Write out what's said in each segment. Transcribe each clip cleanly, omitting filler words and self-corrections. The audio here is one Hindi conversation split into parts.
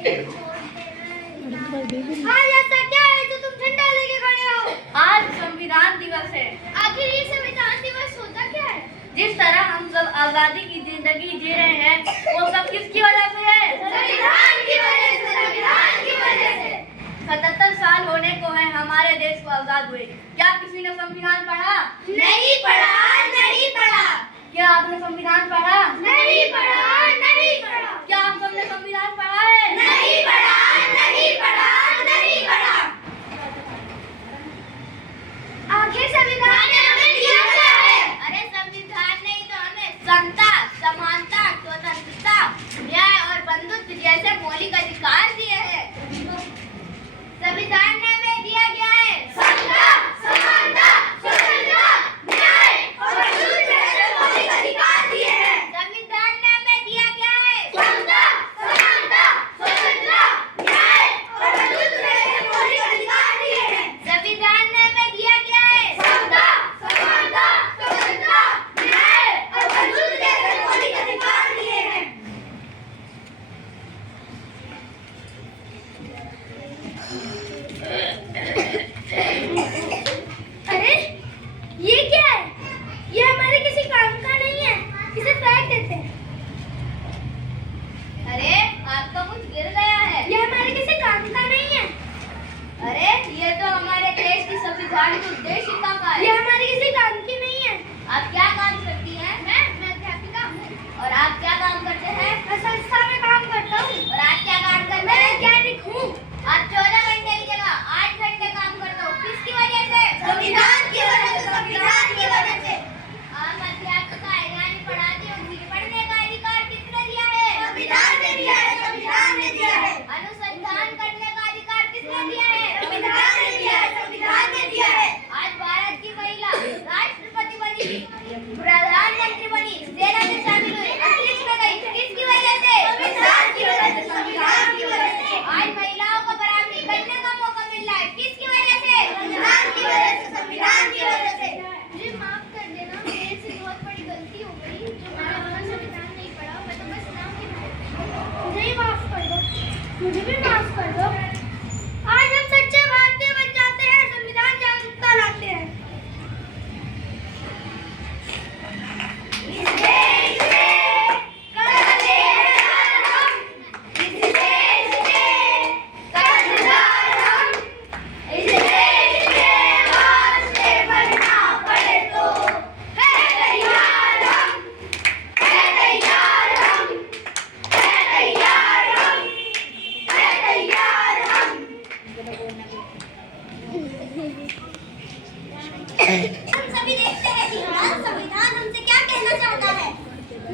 आज ऐसा क्या है जो तुम झंडा लेके खड़े हो? आज संविधान दिवस है। आखिर ये संविधान दिवस होता क्या है? जिस तरह हम सब आजादी की जिंदगी जी रहे हैं वो सब किसकी वजह से है? संविधान की वजह से, संविधान की वजह से। 77 साल होने को है हमारे देश को आजाद हुए। क्या किसी ने संविधान पढ़ा? नहीं पढ़ा, नहीं पढ़ा। क्या आपने संविधान पढ़ा? नहीं पढ़ा, नहीं पढ़ा। क्या आप सबने संविधान पढ़ा है? नहीं पढ़ा, नहीं पढ़ा, नहीं पढ़ा। आखिर संविधान ने हमें दिया क्या है? अरे संविधान ने तो हमें समता, समानता, स्वतंत्रता, न्याय और बंधुत्व जैसे मौलिक अधिकार दिए हैं। संविधान ने हमें दिया क्या है? समता, समानता, स्वतंत्रता, न्याय और बंधुत्व जैसे मौलिक अधिकार दिए हैं। संविधान ने हमें दिया क्या है? समता, समानता, स्वतंत्रता, न्याय और बंधुत्व जैसे मौलिक अधिकार दिए हैं। संविधान ने हमें दिया क्या है? समता, समानता, स्वतंत्रता, न्याय और बंधुत्व जैसे मौलिक अधिकार दिए हैं। अरे ये क्या है? ये हमारे किसी काम का नहीं है, इसे फेंक देते हैं। अरे आपका कुछ गिर गया है। ये हमारे किसी काम का नहीं है। अरे ये तो हमारे देश की संविधान की उद्देशिका का ये है। हमारे किसी काम की नहीं है। आप क्या काम करती हैं? मैं अध्यापिका हूँ। और आप क्या काम करते हैं? मैं संस्था में काम करता हूँ। और आप क्या काम करते मैं हैं? वैज्ञानिक हूँ। आप 14 घंटे की जगह 8 घंटे काम करते हो। किसकी वजह से? संविधान की वजह से, संविधान की वजह से। आप अध्यापिका यानी पढ़ाती हो। मुझे पढ़ने का अधिकार किसने दिया है? संविधान ने दिया है, संविधान ने दिया है। अनुसंधान करने का अधिकार किसने दिया है? संविधान ने दिया है, संविधान ने दिया है। आज भारत की महिला राष्ट्रपति बनी, प्रधानमंत्री बनी, सेना में शामिल हुई, अंतरिक्ष में गई। किसकी वजह से? संविधान की वजह से, संविधान की वजह से। आज महिलाओं को बराबरी करने का मौका मिल रहा है। किसकी वजह से? संविधान की वजह से, संविधान की वजह से। मुझे माफ कर देना, मेरे से बहुत बड़ी गलती हो गई जो मैंने अपना संविधान नहीं पढ़ा। मैं तो बस नाम की मुझे ही माफ कर दो, मुझे भी माफ कर दो। आज हम सच्चे भारतीय बन जाते हैं, संविधान जागरूकता लाते हैं। इस देश के करते हैं हम, इस देश के कर्जदार हम, इस देश के वास्ते बनना पड़े तो है तैयार हम, है तैयार हम, है तैयार हम, है तैयार हम। हम सभी देखते हैं कि हमारा संविधान हमसे क्या कहना चाहता है।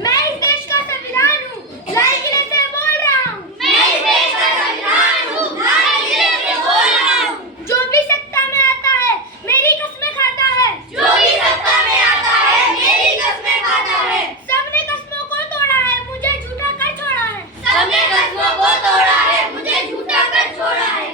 मैं इस देश का संविधान हूँ, लाल किले से बोल रहा हूँ। मैं इस देश का संविधान हूँ, लाल किले से बोल रहा हूँ। जो भी सत्ता में आता है मेरी कसमें खाता है, जो भी सत्ता में आता है मेरी कसमें खाता है। सबने कसमों को तोड़ा है, मुझे झूठा कर छोड़ा है। सबने कसमों को तोड़ा है, मुझे झूठा कर छोड़ा है।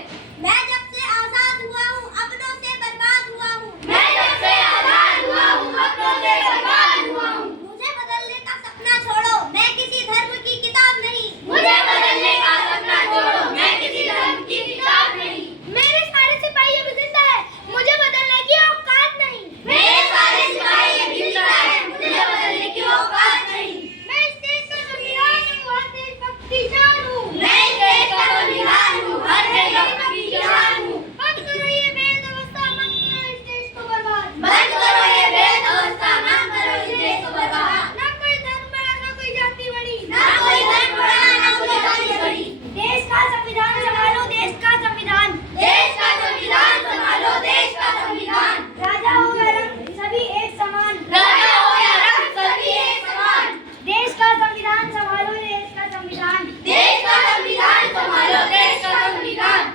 मैं जब से आजाद हुआ हूँ, अपनों से बर्बाद हुआ हूँ। मैं जब से आजाद हुआ हूँ, अपनों से बर्बाद हुआ हूँ। मुझे बदलने का सपना छोड़ो, मैं किसी धर्म की किताब नहीं। मुझे बदलने का सपना छोड़ो, मैं किसी धर्म की किताब नहीं। मेरे सारे सिपाही अब जिंदा है, मुझे बदलने की औकात नहीं। मेरे सारे सिपाही अब जिंदा है, मुझे बदलने की औकात नहीं। मैं इस देश का संविधान हूँ, हर देशभक्त की जान हूँ। मैं इस देश का संविधान हूँ, हर देशभक्त की जान हूँ। बंद करो ये बेव्यवस्था, मत करो इस देश को बर्बाद। बंद करो ये बेव्यवस्था, मत करो इस देश को बर्बाद। ना कोई धर्म बड़ा, ना कोई जाति बड़ी। ना कोई धर्म बड़ा, ना कोई जाति बड़ी। देश का संविधान संभालो, देश का संविधान। देश का संविधान संभालो, देश का संविधान। राजा हो या रंग, सभी एक समान। राजा हो या रंग, सभी एक समान। देश का संविधान संभालो, देश का संविधान। देश का संविधान संभालो, देश का संविधान।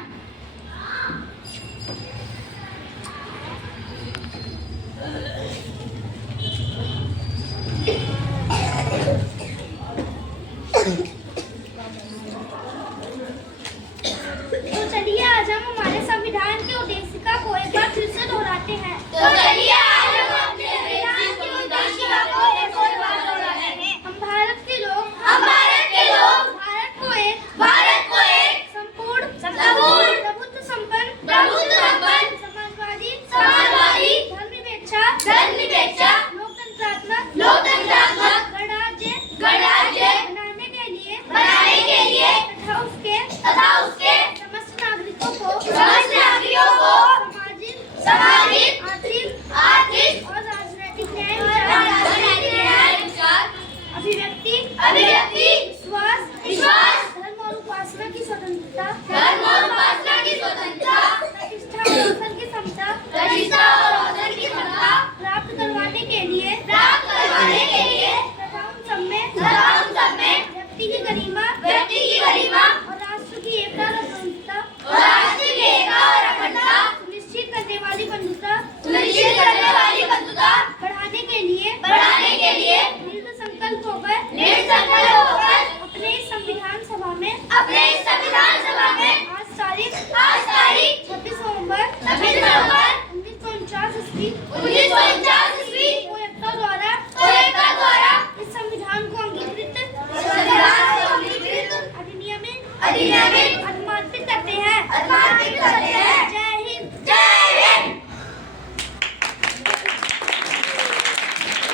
तो चलिए आज हम हमारे संविधान के उद्देशिका को एक बार फिर से दोहराते हैं। तो चलिए आज हम अपने संविधान की उद्देशिका को एक और बार दोहराते हैं। हम भारत के लोग भारत को एक समानता